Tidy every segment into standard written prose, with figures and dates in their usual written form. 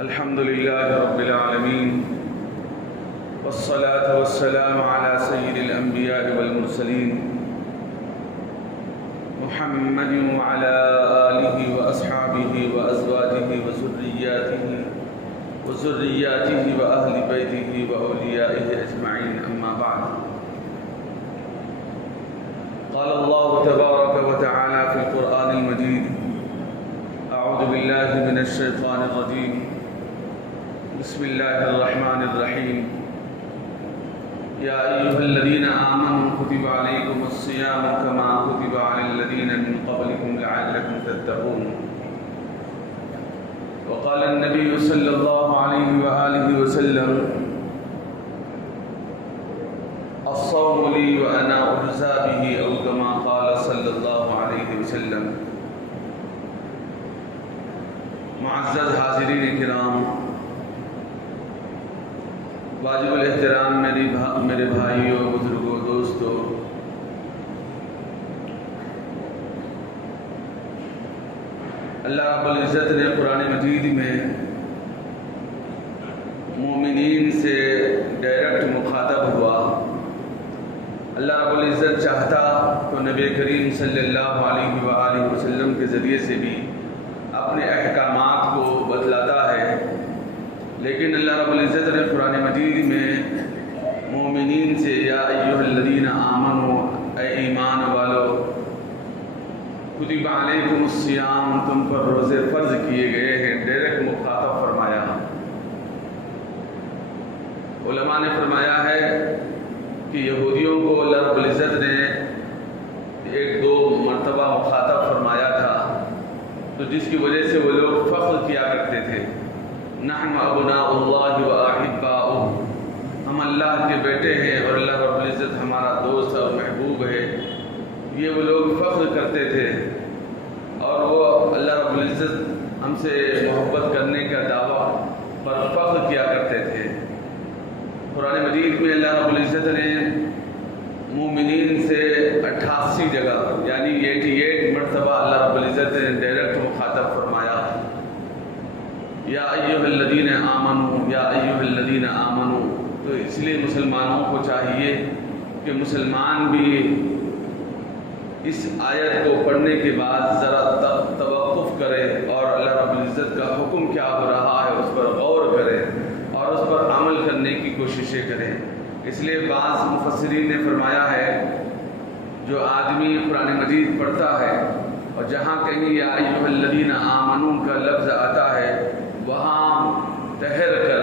الحمد لله رب العالمين، والصلاة والسلام على سيد الأنبياء والمرسلين محمد وعلى آله وأصحابه وأزواجه وذرياته وأهل بيته وأوليائه أجمعين، أما بعد. قال الله تبارك وتعالى في القرآن المجيد: أعوذ بالله من الشيطان الرجيم، بسم الله الرحمن الرحيم. يا أيها الذين آمنوا كتب عليكم الصيام كما كتب على الذين من قبلكم لعلكم تتقون. وقال النبي صلى الله عليه وآله وسلم: الصوم لي وأنا أجزى به، أو كما قال صلی اللہ علیہ وسلم. معزز حاضرین کرام، واجب الاحترام میرے بھائیوں، بزرگوں، دوستوں، اللہ رب العزت نے قرآن مجید میں مومنین سے ڈائریکٹ مخاطب ہوا. اللہ رب العزت چاہتا تو نبی کریم صلی اللہ علیہ وآلہ وسلم کے ذریعے سے بھی اپنے احکامات کو بتلاتا ہے، لیکن اللہ رب العزت نے قرآن مجید میں مومنین سے یا ایھا الذین آمنوا، اے ایمان والو، کتب علیکم الصیام، تم پر روزے فرض کیے گئے ہیں، ڈائریکٹ مخاطب فرمایا. علماء نے فرمایا ہے کہ یہودیوں کو اللہ رب العزت نے ایک دو مرتبہ مخاطب فرمایا تھا، تو جس کی وجہ سے وہ لوگ فخر کیا کرتے تھے: نحن ابناء اللہ و احباؤہ، ہم اللہ کے بیٹے ہیں اور اللہ رب العزت ہمارا دوست اور محبوب ہے. یہ وہ لوگ فخر کرتے تھے اور وہ اللہ رب العزت ہم سے محبت کرنے کا دعویٰ پر فخر کیا کرتے تھے. قرآن مجید میں اللہ رب العزت نے مومنین سے 88 جگہ یعنی 88 مرتبہ اللہ رب العزت نے ڈائریکٹ مخاطب فرمایا: یا ایھا الذین آمنوا، یا ایھا الذین آمنوا. تو اس لیے مسلمانوں کو چاہیے کہ مسلمان بھی اس آیت کو پڑھنے کے بعد ذرا توقف کرے اور اللہ رب العزت کا حکم کیا ہو رہا ہے اس پر غور کرے اور اس پر عمل کرنے کی کوششیں کریں. اس لیے بعض مفسرین نے فرمایا ہے جو آدمی قرآن مجید پڑھتا ہے اور جہاں کہیں یا ایھا الذین آمنوا کا لفظ آتا ہے وہاں ٹھہر کر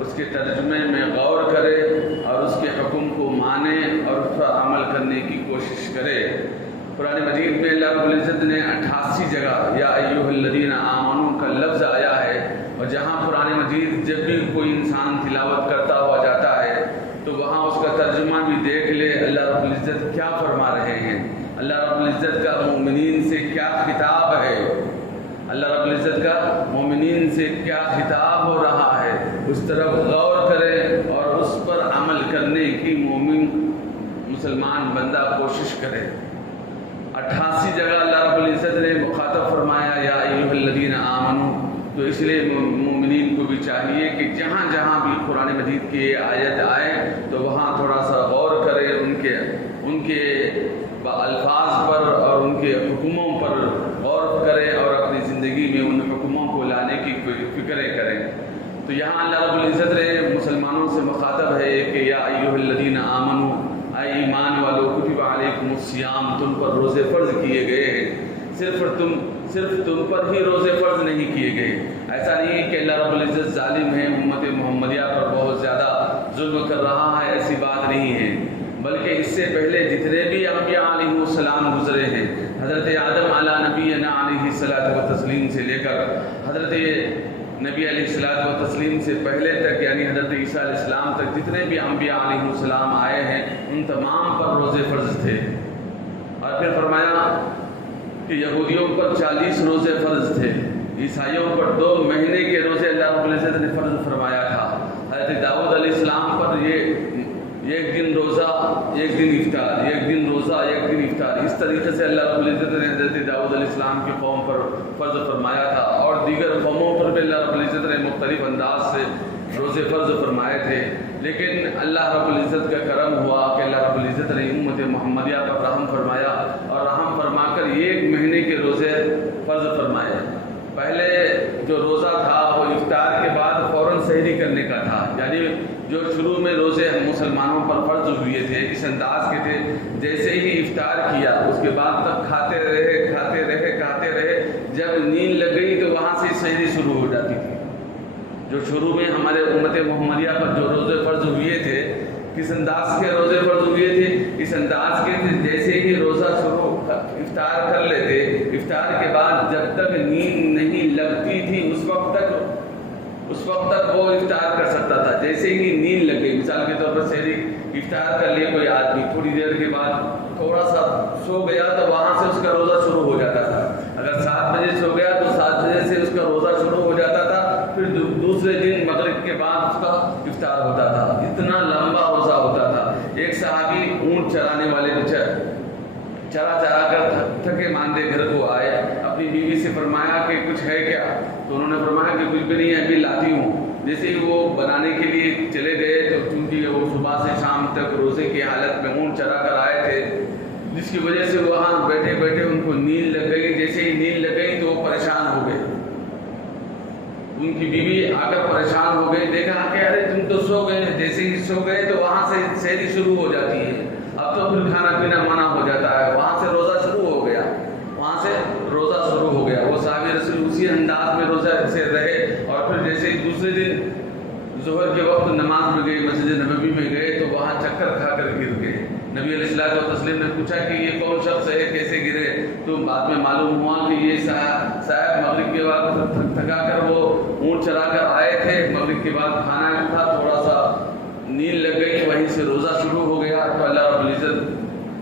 اس کے ترجمے میں غور کرے اور اس کے حکم کو مانے اور اس پر عمل کرنے کی کوشش کرے. قرآن مجید میں اللہ رب العزت نے 88 جگہ یا ایھا الذین آمنوا کا لفظ آیا ہے، اور جہاں قرآن مجید جب بھی کوئی انسان تلاوت کرتا ہوا جاتا ہے تو وہاں اس کا ترجمہ بھی دیکھ لے اللہ رب العزت کیا فرما رہے ہیں، اللہ رب العزت کا مومنین سے کیا خطاب ہے، اللہ رب العزت کا مومنین سے کیا خطاب ہو رہا ہے، اس طرف غور کرے اور اس پر عمل کرنے کی مومن مسلمان بندہ کوشش کرے. 88 جگہ اللہ رب العزت نے مخاطب فرمایا یا ایھا الذین آمنوا. تو اس لیے مومنین کو بھی چاہیے کہ جہاں جہاں بھی قرآن مجید کی یہ آیت آئے تو وہاں تھوڑا سا غور کرے، ان کے الفاظ پر اور ان کے حکموں پر غور کرے اور اپنی زندگی میں ان حکموں کو لانے کی فکریں کریں. تو یہاں اللہ رب العزت نے مسلمانوں سے مخاطب ہے کہ یا ایھا الذین آمنوا، اے ایمان والو، کتب علیکم الصیام، تم پر روزے فرض کیے گئے ہیں. صرف تم پر ہی روزے فرض نہیں کیے گئے. ایسا نہیں کہ اللہ رب العزت ظالم ہے، امت محمدیہ پر بہت زیادہ ظلم کر رہا ہے، ایسی بات نہیں ہے، بلکہ اس سے پہلے جتنے بھی انبیاء علیہ السلام گزرے ہیں، حضرت آدم علی نبینا علیہ الصلاۃ والتسلیم سے لے کر حضرت نبی علیہ الصلاۃ والتسلیم سے پہلے تک یعنی حضرت عیسیٰ علیہ السلام تک جتنے بھی انبیاء علیہ السلام آئے ہیں ان تمام پر روزے فرض تھے. اور پھر فرمایا کہ یہودیوں پر 40 روزے فرض تھے، عیسائیوں پر 2 مہینے کے روزے اللہ رب العزت نے فرض فرمایا تھا. حضرت داؤد علیہ السلام پر یہ ایک دن روزہ ایک دن افطار، ایک دن روزہ ایک دن افطار، اس طریقے سے اللہ رب العزت نے حضرت داؤد علیہ السلام کی قوم پر فرض فرمایا تھا. دیگر قوموں پر بھی اللہ رب العزت نے مختلف انداز سے روزے فرض فرمائے تھے، لیکن اللہ رب العزت کا کرم ہوا کہ اللہ رب العزت نے امت محمدیہ پر رحم فرمایا اور رحم فرما کر ایک مہینے کے روزے فرض فرمائے۔ پہلے جو روزہ تھا وہ افطار کے بعد فوراً سحری کرنے کا تھا، یعنی جو شروع میں روزے مسلمانوں پر فرض ہوئے تھے اس انداز کے تھے، جیسے ہی افطار کیا اس کے بعد تک کھاتے رہے، جب نیند لگ گئی تو وہاں سے سحری شروع ہو جاتی تھی۔ جو شروع میں ہمارے امت محمدیہ پر جو روزے فرض ہوئے تھے، کس انداز کے روزے فرض ہوئے تھے؟ اس انداز کے تھے جیسے ہی روزہ شروع افطار کر لیتے، افطار کے بعد جب تک نیند نہیں لگتی تھی اس وقت تک وہ افطار کر سکتا تھا۔ جیسے ہی نیند لگ گئی، مثال کے طور پر سحری افطار کر لیے کوئی آدمی، تھوڑی دیر کے بعد تھوڑا سا سو گیا تو وہاں سے اس کا روزہ شروع ہو جاتا تھا۔ اگر 7 بجے سو گیا تو 7 بجے سے اس کا روزہ شروع ہو جاتا تھا، پھر دوسرے دن مغرب کے بعد اس کا افطار ہوتا تھا۔ اتنا لمبا روزہ ہوتا تھا۔ ایک صحابی اونٹ چرانے والے چرا کر تھکے ماندے گھر کو آئے، اپنی بیوی سے فرمایا کہ کچھ ہے کیا؟ تو انہوں نے فرمایا کہ کچھ بھی نہیں ہے، ابھی لاتی ہوں۔ جیسے ہی وہ بنانے کے لیے چلے گئے تو چونکہ وہ صبح سے شام تک روزے کی حالت میں اونٹ چرا کر آئے تھے، جس کی وجہ سے وہاں بیٹھے ان کو نیند لگ گئی۔ جیسے ہی نیند لگ گئی تو وہ پریشان ہو گئے، ان کی بیوی آ کر پریشان ہو گئی، دیکھا کہ ارے تم تو سو گئے۔ جیسے ہی سو گئے تو وہاں سے سحری شروع ہو جاتی ہے، اب تو پھر کھانا پینا منع ہو جاتا ہے، وہاں سے روزہ شروع ہو گیا۔ وہ صحابی رسول اسی انداز میں روزہ سے رہے، اور پھر جیسے ہی دوسرے دن ظہر کے وقت نماز میں گئے، مسجد نبوی میں گئے تو وہاں چکر کھا کر گر گئے۔ نبی علیہ الصلوۃ والتسلیم نے پوچھا کہ یہ کون شخص ہے، کیسے گرے؟ تو بعد میں معلوم ہوا کہ یہ صاحب مغرب کے بعد تھکا کر وہ اونٹ چرا کر آئے تھے، مغرب کے بعد کھانا تھا، تھوڑا سا نیند لگ گئی، وہیں سے روزہ شروع ہو گیا۔ تو اللہ رب العزت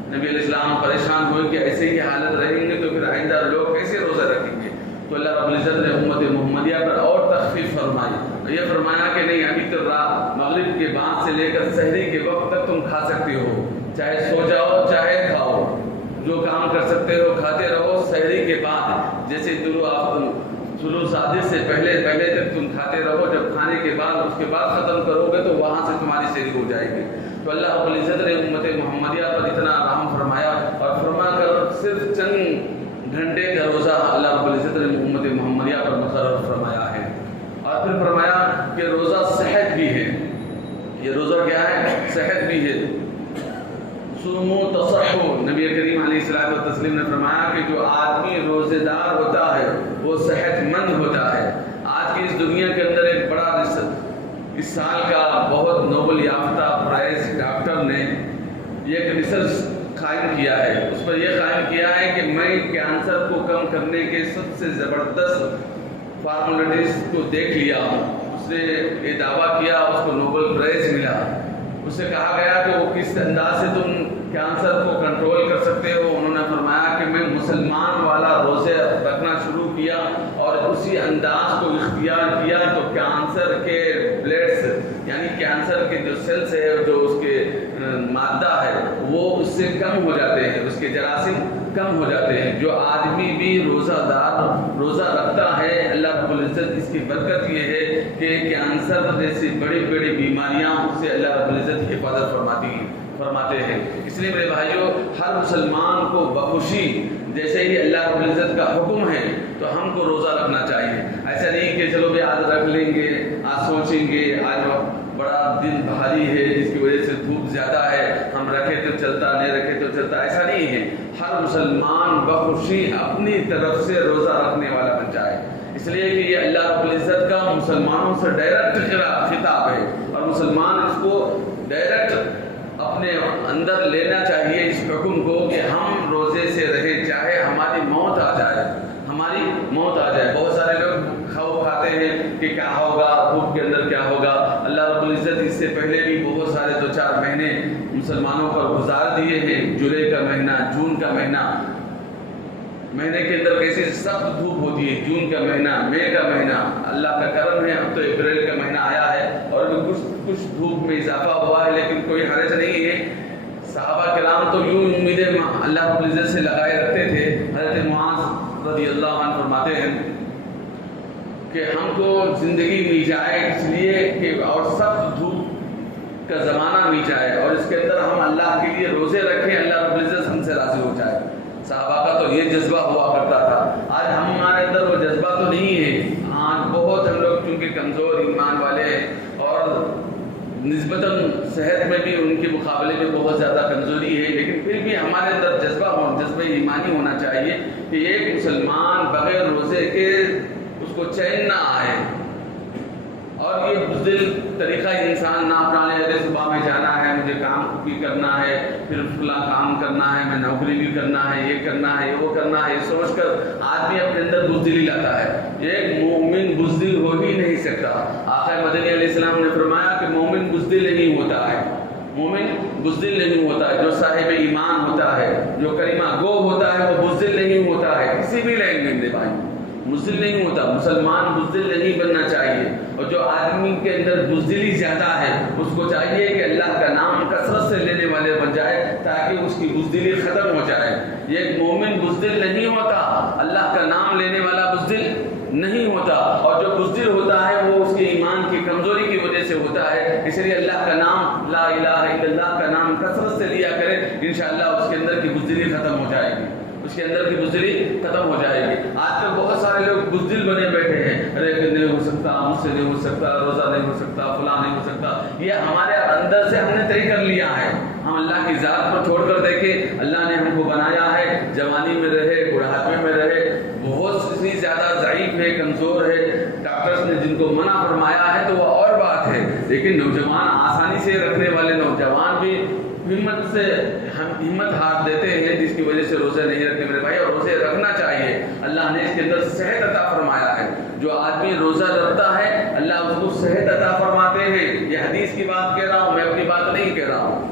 نبی علیہ السلام پریشان ہوئے کہ ایسے ہی حالت رہیں گے تو پھر آئندہ لوگ کیسے روزہ رکھیں گے؟ تو اللہ رب العزت نے امت محمدیہ پر اور تخفیف فرمائی، یہ فرمایا کہ نہیں، ابھی تو رات مغرب کے بعد سے لے کر سحری کے وقت تک تم کھا سکتے ہو، چاہے سو جاؤ چاہے کھاؤ، جو کام کر سکتے ہو کھاتے رہو۔ سحری کے بعد جیسے طلوع صادق سے پہلے تک تم کھاتے رہو، جب کھانے کے بعد اس کے بعد ختم کرو گے تو وہاں سے تمہاری سحری ہو جائے گی۔ تو اللہ رب العزت نے امت محمدیہ پر اتنا رحم فرمایا، اور فرما کر صرف چند گھنٹے کا روزہ اللہ رب العزت نے امت محمدیہ پر مقرر فرمایا ہے، اور پھر فرمایا کہ روزہ صحت بھی ہے۔ یہ روزہ کیا ہے؟ صحت بھی ہے۔ صوموا تصحوا، نبی کریم علیہ الصلوۃ والتسلیم نے فرمایا کہ جو آدمی روزے دار ہوتا ہے وہ صحت مند ہوتا ہے۔ آج کی اس دنیا کے اندر ایک بڑا اس سال کا بہت نوبل یافتہ پرائز ڈاکٹر نے ایک ریسرچ قائم کیا ہے، اس پر یہ قائم کیا ہے کہ میں کینسر کو کم کرنے کے سب سے زبردست فارمولیٹیز کو دیکھ لیا ہوں۔ اس نے یہ دعویٰ کیا، اس کو نوبل پرائز ملا۔ اس سے کہا گیا کہ وہ کس انداز سے تم کینسر کو کنٹرول کر سکتے ہو؟ انہوں نے فرمایا کہ میں مسلمان والا روزے رکھنا شروع کیا اور اسی انداز کو اختیار کیا تو کینسر کے بلیڈز، یعنی کینسر کے جو سیلز ہے، جو اس کے مادہ ہے، وہ اس سے کم ہو جاتے ہیں، اس کے جراثیم کم ہو جاتے ہیں۔ جو آدمی بھی روزہ رکھتا ہے، اللہ رب العزت اس کی برکت یہ ہے کہ کینسر جیسی بڑی بڑی بیماریاں سے اللہ رب العزت حفاظت فرماتے ہیں۔ اس لیے میرے بھائیوں، ہر مسلمان کو بخوشی جیسے ہی اللہ رب العزت کا حکم ہے تو ہم کو روزہ رکھنا چاہیے۔ ایسا نہیں کہ چلو بھی آج رکھ لیں گے، آج سوچیں گے آج بڑا دن بھاری ہے جس کی وجہ سے دھوپ زیادہ ہے، ہم رکھے تو چلتا نہیں رکھے تو چلتا، ایسا نہیں ہے۔ ہر مسلمان بخوشی اپنی طرف سے روزہ رکھنے والا بن جائے، اس لیے کہ یہ اللہ رب العزت کا مسلمانوں سے ڈائریکٹ خطاب ہے، اور مسلمان اس کو ڈائریکٹ اپنے اندر لینا چاہیے اس حکم کو کہ ہم روزے سے رہیں، چاہے ہماری موت آ جائے۔ بہت سارے لوگ خوف کھاتے ہیں کہ کیا ہوگا، دھوپ کے اندر کیا ہوگا۔ اللہ رب العزت اس سے پہلے بھی بہت سارے 2-4 مہینے مسلمانوں پر گزار دیے ہیں۔ جولائی کا مہینہ، جون کا مہینے کے اندر کیسی سخت دھوپ ہوتی ہے، جون کا مہینہ، مئی کا مہینہ، اللہ کا کرم ہے اب تو اپریل کا مہینہ آیا ہے اور کچھ دھوپ میں اضافہ ہوا ہے، لیکن کوئی حرج نہیں ہے۔ صحابہ کرام تو یوں امیدیں اللہ رب العزت سے لگائے رکھتے تھے۔ حضرت معاذ رضی اللہ عنہ فرماتے ہیں کہ ہم کو زندگی مل جائے اس لیے کہ اور سخت دھوپ کا زمانہ مل جائے اور اس کے اندر ہم اللہ کے لیے روزے رکھیں، اللہ رب العزت ہم سے راضی ہو جائے۔ صحابہ کا تو یہ جذبہ ہوا کرتا تھا، آج ہمارے اندر وہ جذبہ تو نہیں ہے۔ آج بہت ہم لوگ چونکہ کمزور ایمان والے ہیں اور نسبتاً صحت میں بھی ان کے مقابلے میں بہت زیادہ کمزوری ہے، لیکن پھر بھی ہمارے اندر جذبہ ایمانی ہونا چاہیے کہ ایک مسلمان بغیر روزے کے اس کو چین نہ آئے اور یہ بزدل طریقہ انسان نہ اپنانے، ارے صبح میں جانا ہے، مجھے کام بھی کرنا ہے، پھر فلاں کام کرنا ہے، میں نوکری بھی کرنا ہے، یہ کرنا ہے، وہ کرنا ہے، یہ سوچ کر آدمی اپنے اندر بزدلی لاتا ہے۔ ایک مومن بزدل ہو ہی نہیں سکتا۔ آقا مدنی علیہ السلام نے فرمایا کہ مومن بزدل نہیں ہوتا ہے، مومن بزدل نہیں ہوتا ہے، جو صاحب ایمان ہوتا ہے، جو کلمہ گو ہوتا ہے، وہ بزدل نہیں ہوتا ہے کسی بھی لینگویج میں بھائی، بزدل نہیں ہوتا۔ مسلمان بزدل نہیں بننا چاہیے، اور جو آدمی کے اندر بزدلی زیادہ ہے اس کو چاہیے کہ اللہ کا نام کثرت سے لینے والے بن جائے تاکہ اس کی بزدلی ختم ہو جائے۔ ایک مومن بزدل نہیں ہوتا، اللہ کا نام لینے والا بزدل نہیں ہوتا، اور جو بزدل ہوتا ہے وہ اس کے ایمان کی کمزوری کی وجہ سے ہوتا ہے۔ اس لیے اللہ کا نام، لا الہ الا اللہ کا نام کثرت سے لیا کرے، انشاءاللہ اس کے اندر کی بزدلی ختم ہو جائے گی، اس کے اندر کی بزدلی ختم ہو جائے گی۔ آج کل بہت سارے لوگ بزدل بنے بیٹھے ہیں، ارے نہیں ہو سکتا، مجھ سے نہیں ہو سکتا، روزہ نہیں ہو سکتا، فلاں نہیں ہو سکتا۔ یہ ہمارے اندر سے ہم نے طے کر لیا ہے۔ ہم اللہ کی ذات کو چھوڑ کر دیکھیں، اللہ نے ہم کو بنایا ہے جوانی میں رہے، بڑھاپے میں رہے، بہت سی زیادہ ضعیف ہے، کمزور ہے، ڈاکٹرز نے جن کو منع فرمایا ہے تو وہ اور بات ہے، لیکن نوجوان آسانی سے رکھنے والے نوجوان بھی ہمت ہار دیتے ہیں، جس کی وجہ سے روزے نہیں رکھتے میرے بھائی، اور روزے رکھنا چاہیے۔ اللہ نے اس کے اندر صحت عطا فرمایا ہے، جو آدمی روزہ رکھتا ہے اللہ اس کو صحت عطا فرماتے ہیں۔ یہ حدیث کی بات کہہ رہا ہوں، میں اپنی بات نہیں کہہ رہا ہوں۔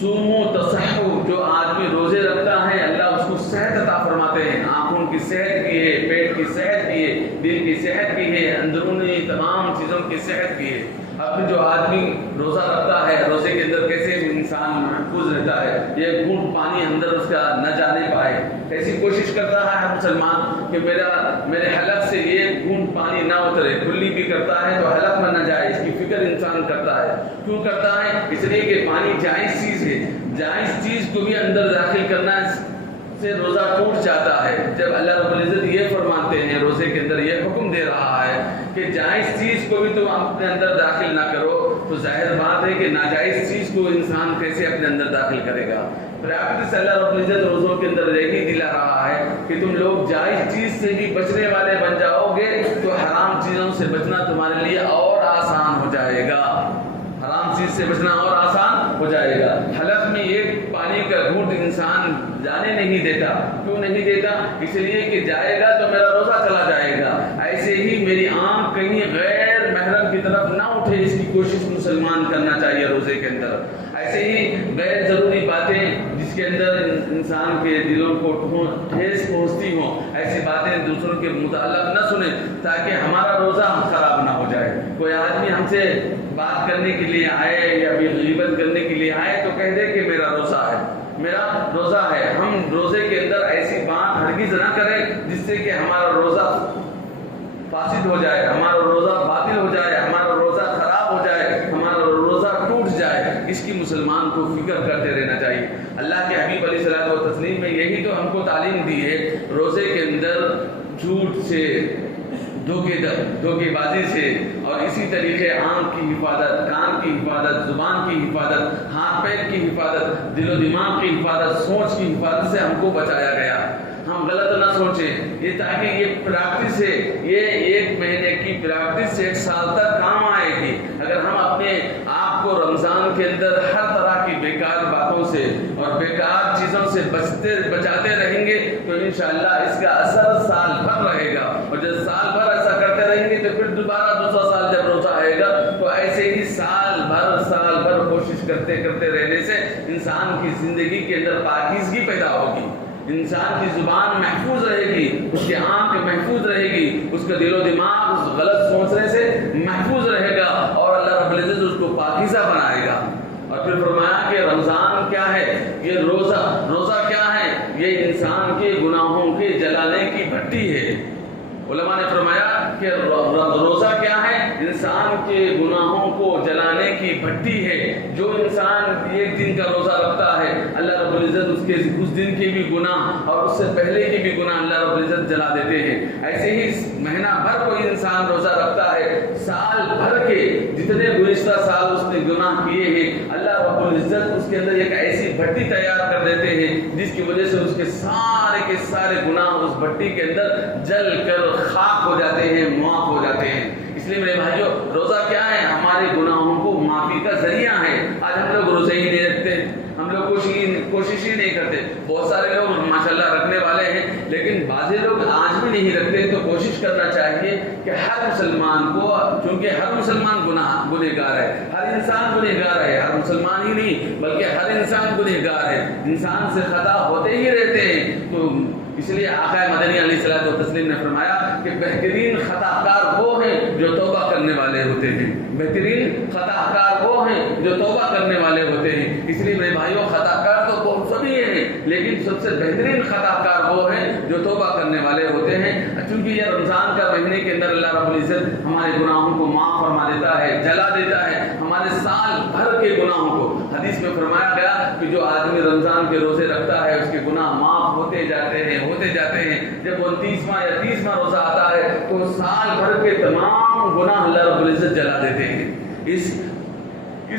سومو تصحو، جو آدمی روزے رکھتا ہے اللہ اس کو صحت عطا فرماتے ہیں، آنکھوں کی صحت کی ہے، پیٹ کی صحت کی ہے، دل کی صحت کی ہے، اندرونی تمام چیزوں کی صحت کی ہے۔ اب جو آدمی روزہ رکھتا ہے، روزے کے اندر کیسے انسان محفوظ رہتا ہے، یہ گھونٹ پانی اندر اس کا نہ جانے پائے، ایسی کوشش کرتا ہے ہر مسلمان کہ میرے حلق سے یہ گھونٹ پانی نہ اترے، کلی بھی کرتا ہے تو حلق میں نہ جائے، اس کی فکر انسان کرتا ہے۔ کیوں کرتا ہے؟ اس لیے کہ پانی جائز چیز ہے، جائز چیز کو بھی اندر داخل کرنا سے روزہ ٹوٹ جاتا ہے۔ جب اللہ رب العزت یہ فرماتے ہیں، روزے کے اندر یہ حکم دے رہا ہے کہ جائز چیز کو بھی تم اپنے اندر داخل نہ کرو، تو ظاہر بات ہے کہ ناجائز چیز کو انسان کیسے اپنے اندر داخل کرے گا۔ پریکٹس اللہ رب العزت روزوں کے اندر یہی دلا رہا ہے کہ تم لوگ جائز چیز سے بھی بچنے والے بن جاؤ گے تو حرام چیزوں سے بچنا تمہارے لیے اور آسان ہو جائے گا، حرام چیز سے بچنا اور آسان ہو جائے گا۔ حلق میں ایک پانی کا گھونٹ انسان جانے نہیں دیتا، کیوں نہیں دیتا؟ اس لیے کہ جائے گا تو میرا روزہ چلا جائے گا۔ ایسے ہی میری آنکھ کہیں غیر محرم کی طرف نہ اٹھے، اس کی کوشش مسلمان کرنا چاہیے روزے کے اندر۔ ایسے ہی غیر ضروری باتیں جس کے اندر انسان کے دلوں کو ٹھیس پہنچتی ہوں، ایسی باتیں دوسروں کے متعلق نہ سنیں تاکہ ہمارا روزہ خراب نہ ہو جائے۔ کوئی آدمی ہم سے بات کرنے کے لیے آئے یا بھی غیبت کرنے کے لیے آئے تو کہہ دے کہ میرا روزہ ہے، میرا روزہ ہے۔ ہم روزے کے اندر ایسی بات ہرگز نہ کریں جس سے کہ ہمارا روزہ فاسد ہو جائے، ہمارا روزہ باطل ہو جائے، ہمارا روزہ خراب ہو جائے، ہمارا روزہ ٹوٹ جائے۔ اس کی مسلمان کو فکر کرتے رہنا چاہیے۔ اللہ کے حبیب علیہ الصلوۃ والتسلیم میں یہی تو ہم کو تعلیم دی ہے، روزے کے اندر جھوٹ سے، دھوکے بازی سے، اور اسی طریقے آنکھ کی حفاظت، کان کی حفاظت، زبان کی حفاظت، ہاتھ پیر کی حفاظت، دل و دماغ کی حفاظت، سوچ کی حفاظت سے ہم کو بچایا گیا۔ ہم غلط نہ سوچیں، یہ تاکہ یہ پریکٹس ہے، یہ 1 مہینے کی پریکٹس 1 سال تک کام آئے گی۔ اگر ہم اپنے آپ کو رمضان کے اندر ہر طرح کی بیکار باتوں سے اور بیکار چیزوں سے بچاتے رہیں گے تو انشاءاللہ اس کا اثر سال بھر رہے گا، اور جب سال بھر ایسا کرتے رہیں گے تو پھر دوبارہ دوسرا سال جب روزہ آئے گا تو ایسے ہی سال بھر کوشش کرتے رہنے سے انسان کی زندگی کے اندر پاکیزگی پیدا ہوگی، انسان کی زبان محفوظ رہے گی، اس کی آنکھ محفوظ رہے گی، اس کا دل و دماغ اس غلط سوچنے سے محفوظ رہے گا، اور اللہ رب العزت اس کو پاکیزہ بنائے گا۔ اور پھر فرمایا کہ رمضان کیا ہے؟ یہ روزہ کیا ہے؟ یہ انسان کے گناہوں کے جلانے کی بھٹی ہے۔ علماء نے فرمایا کہ روزہ کیا ہے؟ انسان کے گناہوں کو جلانے کی بھٹی ہے. جو انسان ایک دن کا روزہ رکھتا ہے اللہ رب العزت اس دن کے بھی گناہ اور اس سے پہلے کے بھی گناہ اللہ رب العزت جلا دیتے ہیں. ایسے ہی مہینہ بھر کوئی انسان روزہ رکھتا ہے، سال بھر کے جتنے گزشتہ سال اس نے گناہ کیے ہیں اللہ رب العزت اس کے اندر ایک ایسی بھٹی تیار کر دیتے ہیں جس کی وجہ سے اس کے سارے گناہ اس بھٹی کے اندر جل کر خاک ہو جاتے ہیں، معاف ہو جاتے ہیں. اس لیے میرے بھائیوں، روزہ کیا ہے؟ ہمارے گناہوں کو معافی کا ذریعہ ہے. آج ہم لوگ روزے ہی نہیں رکھتے، ہم لوگ کوشش ہی نہیں کرتے. بہت سارے لوگ ماشاءاللہ رکھنے والے ہیں لیکن بعض لوگ آج بھی نہیں رکھتے. تو کوشش کرنا چاہیے کہ ہر مسلمان کو، چونکہ ہر مسلمان گنہگار ہے، ہر انسان گنہگار ہے، ہر مسلمان ہی نہیں بلکہ ہر انسان گنہگار ہے. انسان سے خطا ہوتے ہی رہتے ہیں. تو اس لیے آقا مدنی علیہ الصلوۃ والتسلیم نے فرمایا کہ بہترین خطا کار وہ ہیں جو توبہ کرنے والے ہوتے ہیں. بہترین خطا کار وہ ہیں جو توبہ کرنے والے ہوتے ہیں. اس لیے میرے بھائیوں، خطا کار تو بہت سبھی ہیں لیکن سب سے بہترین خطا کار وہ ہیں جو توبہ کرنے والے ہوتے ہیں. چونکہ یہ رمضان کا مہینے کے اندر اللہ رب العزت ہمارے گناہوں کو معاف فرما دیتا ہے، جلا دیتا ہے، ہمارے سال بھر کے گناہوں کو. حدیث میں فرمایا گیا کہ جو آدمی رمضان کے روزے رکھتا ہے اس کے گناہ معاف ہوتے جاتے ہیں. جب 29واں یا 30واں روزہ آتا ہے تو سال بھر کے تمام گناہ اللہ رب العزت جلا دیتے ہیں. اس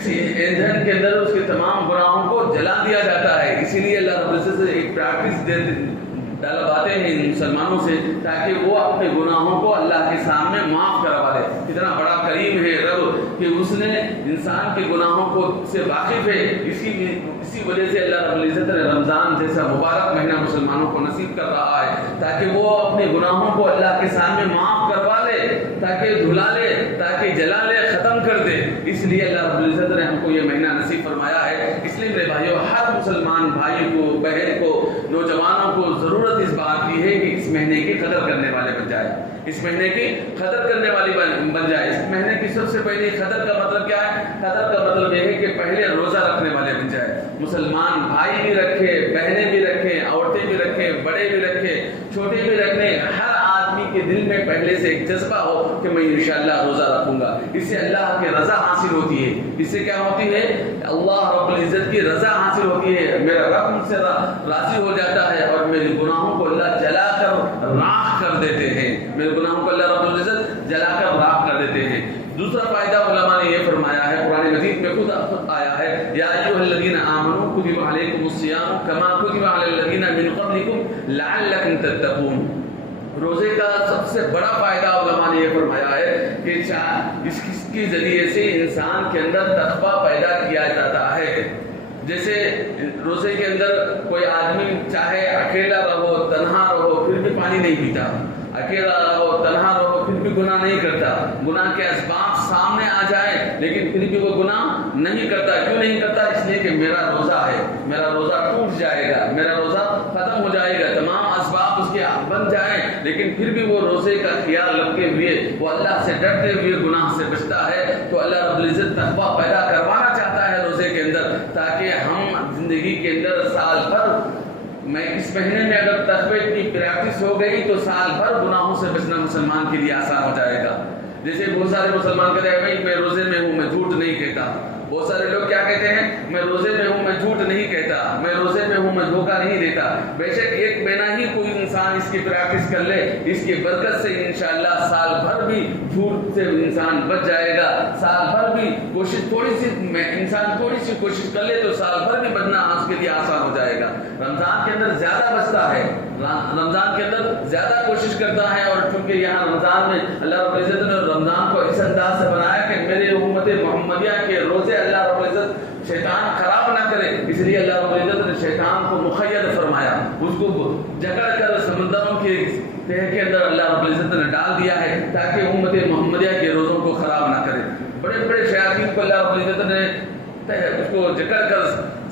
ایندھن کے اندر اس کے تمام گناہوں کو جلا دیا جاتا ہے. اسی لیے اللہ رب العزت سے ایک پریکٹس ڈلواتے ہیں مسلمانوں سے تاکہ وہ اپنے گناہوں کو اللہ کے سامنے معاف کروا دے. کتنا بڑا کریم ہے رب کہ اس نے انسان کے گناہوں کو سے واقف ہے. اسی وجہ سے اللہ رب العزت نے رمضان جیسا مبارک مہینہ مسلمانوں کو نصیب کر رہا ہے تاکہ وہ اپنے گناہوں کو اللہ کے سامنے معاف کروا لے، تاکہ دھلا لے، تاکہ جلا لے، ختم کر دے. اس لیے اللہ رب العزت نے ہم کو یہ مہینہ نصیب فرمایا ہے. اس لیے میرے بھائیوں، ہر مسلمان بھائی کو، بہن کو، نوجوانوں کو ضرورت اس بات کی ہے کہ اس مہینے کی قدر کرنے والے بن جائے. اس مہینے کی قدر کرنے والی بن جائے. اس مہینے کی سب سے پہلی قدر کا مطلب کیا ہے؟ قدر کا مطلب یہ ہے کہ پہلے روزہ رکھنے والے بن جائے. مسلمان بھائی بھی رکھے، بہنیں بھی رکھیں، عورتیں بھی رکھیں، بڑے بھی رکھیں، چھوٹے بھی رکھیں. ہر آدمی کے دل میں پہلے سے ایک جذبہ ہو کہ میں انشاءاللہ روزہ رکھوں گا. اس سے اللہ کی رضا حاصل ہوتی ہے. اس سے کیا ہوتی ہے؟ اللہ رب العزت کی رضا حاصل ہوتی ہے. میرا رب مجھ سے راضی ہو جاتا ہے اور میرے گناہوں کو اللہ جلا کر راکھ کر دیتے ہیں. میرے گناہوں کو اللہ رب العزت جلا کر راکھ کر دیتے ہیں. دوسرا فائدہ علماء نے یہ فرمایا ہے، قرآن مجید میں خود آیا ہے، یا ایھا الذین آمنوا کتب علیکم الصیام کما کتب علی الذین من قبلکم لعلکم تتقون. روزے کا سب سے بڑا فائدہ علماء نے یہ فرمایا ہے کہ اس کے ذریعے سے انسان کے اندر تقویٰ پیدا کیا جاتا ہے. جیسے روزے کے اندر کوئی آدمی چاہے اکیلا رہو، تنہا رہو، پھر بھی پانی نہیں پیتا، اکیلا رہو، تنہا رہو، پھر بھی گناہ نہیں کرتا. گناہ کے اسباب سامنے آ جائے لیکن پھر بھی وہ گناہ نہیں کرتا. کیوں نہیں کرتا؟ اس لیے کہ میرا روزہ ہے، میرا روزہ ٹوٹ جائے گا، میرا روزہ ختم ہو جائے گا. تمام اسباب اس کے بن جائیں لیکن پھر بھی وہ روزے کا خیال رکھتے ہوئے، وہ اللہ سے ڈرتے ہوئے گناہ سے بچتا ہے. تو اللہ رب العزت تقویٰ پیدا کروانا چاہتا ہے روزے کے اندر تاکہ ہم زندگی کے اندر سال بھر، میں اس مہینے میں اگر تقوی کی پریکٹس ہو گئی تو سال بھر گناہوں سے بچنا مسلمان کے لیے آسان ہو جائے گا. جیسے بہت سارے مسلمان کہتے ہیں بھائی میں روزے میں ہوں، میں جھوٹ نہیں کہتا. بہت سارے لوگ کیا کہتے ہیں؟ میں روزے میں ہوں، میں جھوٹ نہیں کہتا، میں روزے میں ہوں، میں دھوکہ نہیں دیتا. بے شک ایک مہینہ ہی کوئی انسان اس کی پریکٹس کر لے، اس کی برکت سے انشاءاللہ سال بھر بھی جھوٹ سے انسان بچ جائے گا. سال بھر بھی انسان تھوڑی سی کوشش کر لے تو سال بھر بھی بچنا اس کے لیے آسان ہو جائے گا. رمضان کے اندر زیادہ بچتا ہے، رمضان کے اندر زیادہ کوشش کرتا ہے. اور چونکہ یہاں رمضان میں اللہ رب العزت نے رمضان کو اس انداز سے بنایا کہ میرے امت محمدیہ کے روزے اللہ رب العزت شیطان خراب نہ کرے، اس لیے اللہ رب العزت نے شیطان کو مقید فرمایا، اس کو جکڑ کر سمندروں کے تہہ کے اندر اللہ رب العزت نے ڈال دیا ہے تاکہ امت محمدیہ کے روزوں کو خراب نہ کرے. بڑے بڑے شیاطین کو اللہ رب العزت نے اس کو جکڑ کر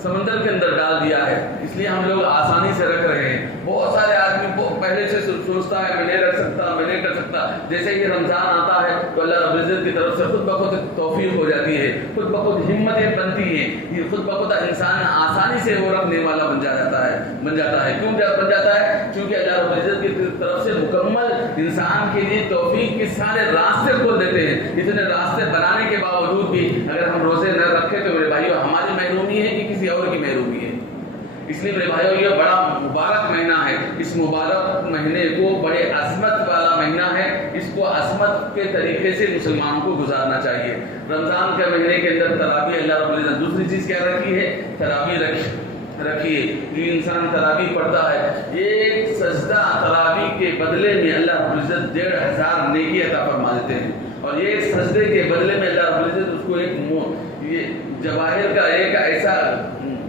سمندر کے اندر ڈال دیا ہے. اس لیے ہم لوگ آسانی سے رکھ رہے ہیں. بہت سارے آدمی پہلے سے سوچتا ہے میں نہیں رکھ سکتا، میں نہیں کر سکتا، جیسے ہی رمضان آتا ہے تو اللہ رب العزت کی طرف سے خود بخود توفیق ہو جاتی ہے، خود بخود ہمتیں بنتی ہیں، یہ خود بخود انسان آسانی سے وہ رکھنے والا بن جاتا ہے۔ کیوں بن جاتا ہے؟ چونکہ اللہ رب العزت کی طرف سے مکمل انسان کے لیے توفیق کے سارے راستے کھول دیتے ہیں۔ اتنے راستے بنانے کے باوجود بھی اگر ہم روزے نہ رکھیں تو میرے بھائیوں ہماری محرومی ہے کہ کسی اور کی محرومی ہے۔ اس لیے میرے بھائیوں یہ بڑا مبارک مہینہ ہے، اس مبارک مہینے کو بڑے عظمت والا مہینہ ہے، اس کو عظمت کے طریقے سے مسلمانوں کو گزارنا چاہیے۔ رمضان کے مہینے کے اندر تراویح اللہ رب العزت دوسری چیز کیا رکھی ہے؟ تراویح رکھیے۔ جو انسان تراویح پڑھتا ہے ایک سجدہ تراویح کے بدلے میں اللہ رب العزت 1500 نیکی عطا فرما دیتے ہیں، اور یہ سجدے کے بدلے میں اللہ رب العزت اس کو یہ جواہر کا ایک ایسا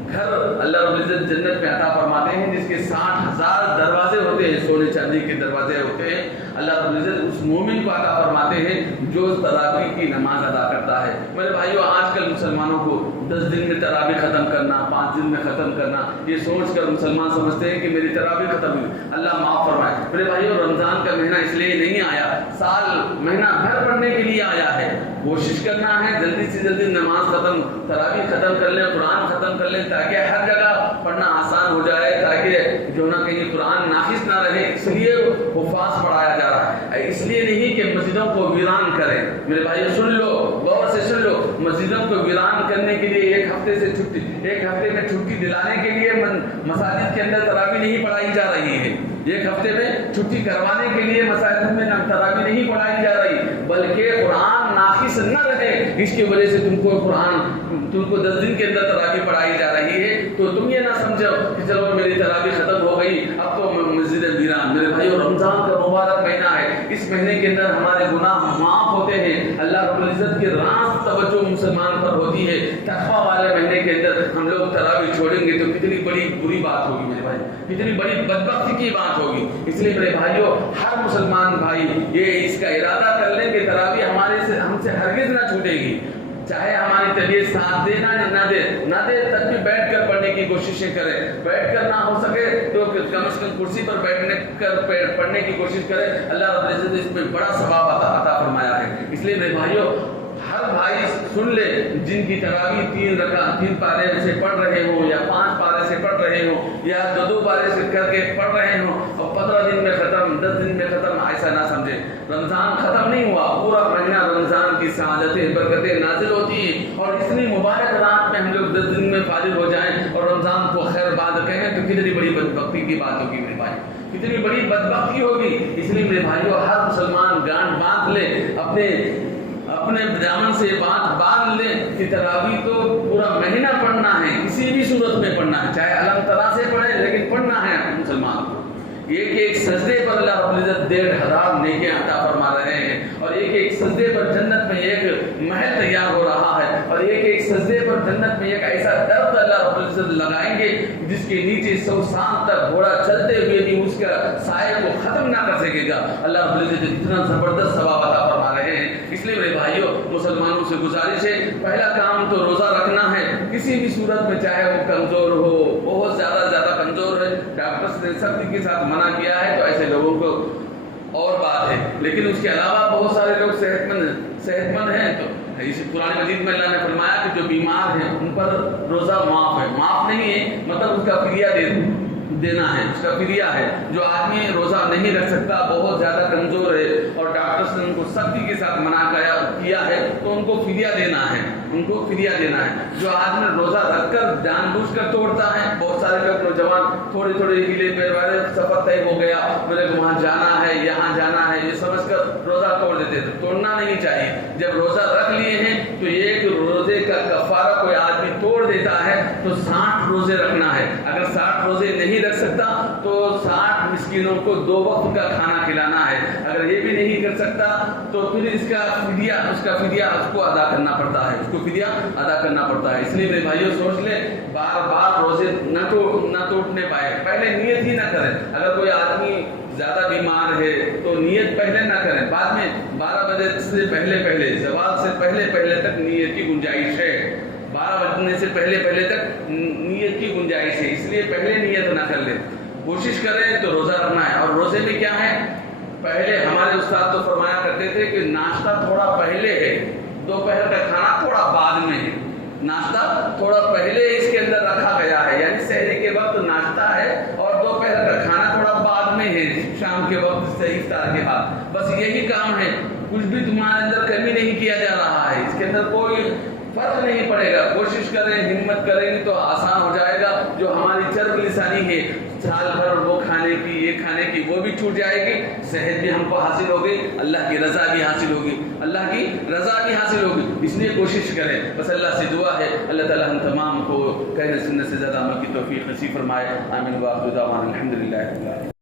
گھر اللہ رب العزت جنت میں عطا فرماتے ہیں جس کے 60,000 دروازے ہوتے ہیں، سونے چاندی کے دروازے ہوتے ہیں۔ اللہ رب العزت اس مومن کو عطا فرماتے ہیں جو تراویح کی نماز ادا کرتا ہے۔ میرے بھائیو آج کل مسلمانوں کو 10 دن میں تراویح ختم کرنا، 5 دن میں ختم کرنا، یہ سوچ کر مسلمان سمجھتے ہیں کہ میری تراویح ختم ہوئی، اللہ معاف فرمائے۔ میرے بھائیو رمضان کا مہینہ اس لیے نہیں آیا، سال مہینہ بھر پڑھنے کے لیے آیا ہے۔ کوشش کرنا ہے جلدی سے جلدی نماز ختم، تراویح ختم کر لیں، قرآن ختم کر لیں، تاکہ ہر جگہ پڑھنا آسان ہو جائے، تاکہ جو نہ کہیں قرآن ناقص نہ رہے۔ اس لیے حفاظ پڑھایا جا رہا ہے، اس لیے نہیں کہ مسجدوں کو ویران کریں۔ میرے بھائی سن لو، غور سے سن لو، مسجدوں کو ویران کرنے کے لیے ایک ہفتے میں چھٹی دلانے کے لیے مساجد کے اندر تراویح نہیں پڑھائی جا رہی ہے۔ ایک ہفتے میں چھٹی کروانے کے لیے مساجد میں تراویح نہیں پڑھائی جا رہی، بلکہ قرآن ناقص نہ رہے اس کی وجہ سے تم کو 10 دن کے اندر تراویح پڑھائی جا رہی ہے۔ تو تم یہ نہ سمجھو کہ چلو میری تراویح ختم ہو گئی اب تو مسجد ویران۔ میرے بھائیو رمضان کا مبارک مہینہ ہے، اس مہینے کے اندر ہمارے گناہ معاف ہوتے ہیں، اللہ رب العزت کی راست توجہ مسلمان پر ہوتی ہے۔ تقویٰ والے مہینے کے اندر ہم لوگ تراویح چھوڑیں گے تو کتنی بڑی بری بات ہوگی میرے بھائی، کتنی بڑی بدبختی کی بات ہوگی۔ اس لیے میرے بھائیو ہر مسلمان بھائی یہ اس کا ارادہ کر لیں کہ تراویح ہم سے ہرگز نہ چھوٹے گی، چاہے ہماری طبیعت ساتھ دے نہ دے تب بھی بیٹھ کر پڑھنے کی کوششیں کریں، بیٹھ کر نہ ہو سکے تو کم از کم کرسی پر بیٹھنے کر پڑھنے کی کوشش کریں۔ اللہ رب العزت نے اس میں بڑا ثواب عطا فرمایا ہے۔ اس لیے میرے بھائیو ہر بھائی سن لے جن کی تراویح 3 پارے سے پڑھ رہے ہوں یا 5 پارے سے پڑھ رہے ہوں یا 2 پارے سے کر کے پڑھ رہے ہوں اور 15 دن میں ختم، 10 دن میں ختم، ایسا نہ سمجھے۔ رمضان ختم نہیں ہوا، پورا مہینہ رمضان کی سعادتیں برکتیں نازل ہوتی ہیں، اور اتنی مبارک رات میں ہم لوگ 10 دن میں فارغ ہو جائیں اور رمضان کو خیر باد کہیں تو کتنی بڑی بدبختی کی بات ہوگی میرے بھائی، کتنی بڑی بدبختی ہوگی۔ اس لیے میرے بھائیو ہر مسلمان گانٹ باندھ لے، اپنے دامن سے بات باندھ لے کہ تراویح تو پورا مہینہ پڑھنا ہے، کسی بھی صورت میں پڑھنا ہے، چاہے الگ طرح سے پڑھے لیکن پڑھنا ہے مسلمان کو۔ ایک سجدے پر اللہ رب العزت 1500 نیکیاں عطا فرما رہے ہیں، اور ایک سجدے پر جنت میں ایک محل تیار ہو رہا ہے، اور ایک سجدے پر جنت میں ایک ایسا درخت اللہ رب العزت لگائیں گے جس کے نیچے 100 سال تک گھوڑا چلتے ہوئے بھی اس کا سائے کو ختم نہ کر سکے گا۔ اللہ رب العزت اتنا زبردست ثواب عطا فرما رہے ہیں۔ اس لیے میرے بھائیوں مسلمانوں سے گزارش ہے، پہلا کام تو روزہ رکھنا ہے، کسی بھی صورت میں، چاہے وہ کمزور ہو، بہت زیادہ کمزور ہے، ڈاکٹرز نے سختی کے ساتھ منع کیا ہے تو ایسے لوگوں کو اور بات ہے، لیکن اس کے علاوہ بہت سارے لوگ صحت مند ہیں تو اس قرآن مجید میں اللہ نے فرمایا کہ جو بیمار ہیں ان پر روزہ معاف نہیں ہے، مطلب اس کا فدیہ دینا ہے، اس کا فدیہ ہے۔ جو آدمی روزہ نہیں رکھ سکتا، بہت زیادہ کمزور ہے اور ڈاکٹرز نے ان کو سختی کے ساتھ منع کیا ہے تو ان کو فدیہ دینا ہے، جو آدمی روزہ رکھ کر جان بوجھ کر توڑتا ہے، بہت سارے لوگ نوجوان تھوڑے ہیلے پیر والے سفر طے ہو گیا، میرے کو وہاں جانا ہے یہاں جانا ہے، یہ سمجھ کر روزہ توڑ دیتے تھے، توڑنا نہیں چاہیے۔ جب روزہ رکھ لیے ہیں تو ایک روزے کا کفارہ کوئی آدمی توڑ دیتا ہے تو 60 روزے رکھنا ہے، اگر 60 روزے نہیں رکھ سکتا تو 60 مسکینوں کو 2 وقت کا کھانا کھلانا ہے، اگر یہ بھی نہیں کر سکتا تو پھر اس کا فدیہ اس کو ادا کرنا پڑتا ہے، اس لیے میرے بھائیوں سوچ لیں، بار روزے نہ توڑنے پائے، پہلے نیت ہی نہ کریں۔ اگر کوئی آدمی زیادہ بیمار ہے تو نیت پہلے نہ کریں، بعد میں 12 بجے سے پہلے زوال سے پہلے تک نیت کی گنجائش ہے، 12 بجنے سے پہلے تک نیت کی گنجائش ہے، اس لیے پہلے نیت نہ کر لیں، کوشش کریں تو روزہ رکھنا ہے۔ اور روزے میں کیا ہے، پہلے ہمارے ہمارے استاد تو فرمایا کرتے تھے کہ ناشتہ تھوڑا پہلے ہے، دوپہر کا کھانا تھوڑا بعد میں ہے۔ ناشتہ تھوڑا پہلے اس کے اندر رکھا گیا ہے، یعنی سحری کے وقت ناشتہ ہے اور دوپہر کا کھانا تھوڑا بعد میں ہے، شام کے وقت سے افطار کے بعد۔ بس یہی کام ہے، کچھ بھی تمہارے اندر کمی نہیں کیا جا رہا ہے، اس کے اندر کوئی فرق نہیں پڑے گا۔ کوشش کریں، ہمت کریں گے تو آسان ہو جائے گا۔ جو ہماری چرب لسانی ہے سال بھر وہ کھانے کی یہ کھانے کی، وہ بھی چھوٹ جائے گی، صحت بھی ہم کو حاصل ہوگی، اللہ کی رضا بھی حاصل ہوگی، اللہ کی رضا بھی حاصل ہوگی۔ اس لیے کوشش کریں، بس اللہ سے دعا ہے اللہ تعالی ہم تمام کو کہنے سننے سے زیادہ عمل کی توفیق نصیب فرمائے۔ آمین۔ وآخر دعوانا الحمدللہ رب العالمین۔